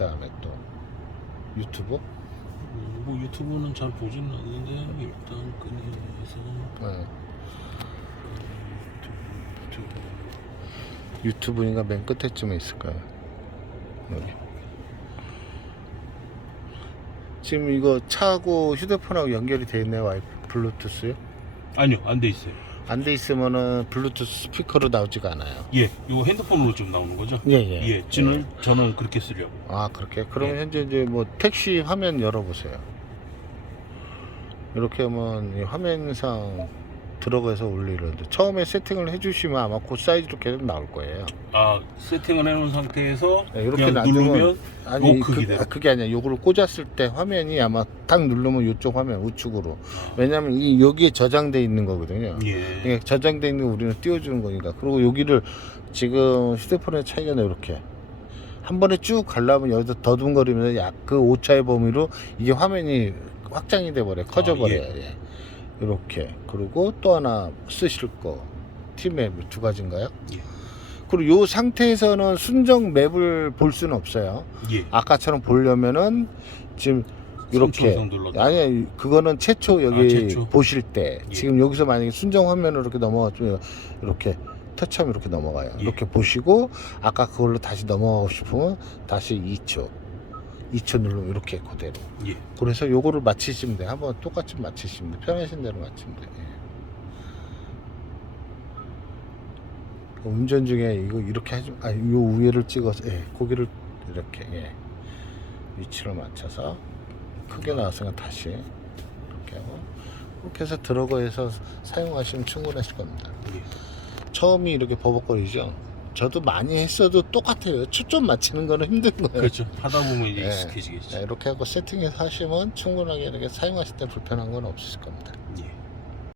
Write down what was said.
다음에 또 유튜브 음, 뭐 유튜브는 잘 보지는 않는데 일단 꺼내서 네. 유튜브, 유튜브인가 맨 끝에쯤에 있을 거예요. 여기. 지금 이거 차하고 휴대폰하고 연결이 돼 있네요. 와이프 블루투스요? 아니요 안 돼 있어요. 안 돼 있으면은 블루투스 스피커로 나오지가 않아요. 예, 이거 핸드폰으로 좀 나오는 거죠? 예, 예. 예, 저는 저는 그렇게 쓰려고. 아, 그렇게? 그러면 예. 현재 이제 뭐 택시 화면 열어보세요. 이렇게 하면 이 화면상 들어가서 올리는데 처음에 세팅을 해주시면 아마 그 사이즈로 계속 나올 거예요. 아 세팅을 해놓은 상태에서 네, 이렇게 그냥 누르면 아니 요. 그, 아, 그게 아니야. 요거를 꽂았을 때 화면이 아마 딱 누르면 이쪽 화면 우측으로. 왜냐면 이 여기에 저장돼 있는 거거든요. 예, 이게 저장돼 있는 거 우리는 띄워주는 거니까. 그리고 여기를 지금 휴대폰의 차이가 나 이렇게 한 번에 쭉 가려면 여기서 더듬거리면서 약 그 오차의 범위로 이게 화면이 확장이 돼 버려, 커져 아, 버려요. 예. 이렇게. 그리고 또 하나 쓰실 거 티맵 두 가지인가요? 예. 그리고 요 상태에서는 순정 맵을 볼 수는 없어요. 예. 아까처럼 보려면은 지금 이렇게. 아니 그거는 최초 여기 아, 최초? 보실 때 예. 지금 여기서 만약에 순정 화면으로 이렇게 넘어가면 이렇게 터치하면 이렇게 넘어가요. 예. 이렇게 보시고 아까 그걸로 다시 넘어가고 싶으면 다시 2초 2초 누르면 이렇게 그대로 예. 그래서 요거를 맞히시면 돼요. 한번 똑같이 맞히시면 돼요. 편하신 대로 맞추면 돼요. 예. 운전 중에 이거 이렇게 하지 아, 요 위에를 찍어서 예, 고기를 이렇게 예. 위치를 맞춰서 크게 나왔으니까 다시 이렇게 하고 이렇게 해서 들어가해서 사용하시면 충분하실 겁니다. 예. 처음이 이렇게 버벅거리죠. 저도 많이 했어도 똑같아요. 초점 맞추는 거는 힘든 거예요. 그렇죠. 하다 보면 이제 예. 익숙해지겠죠. 네, 이렇게 하고 세팅해서 하시면 충분하게 이렇게 사용하실 때 불편한 건 없으실 겁니다. 예.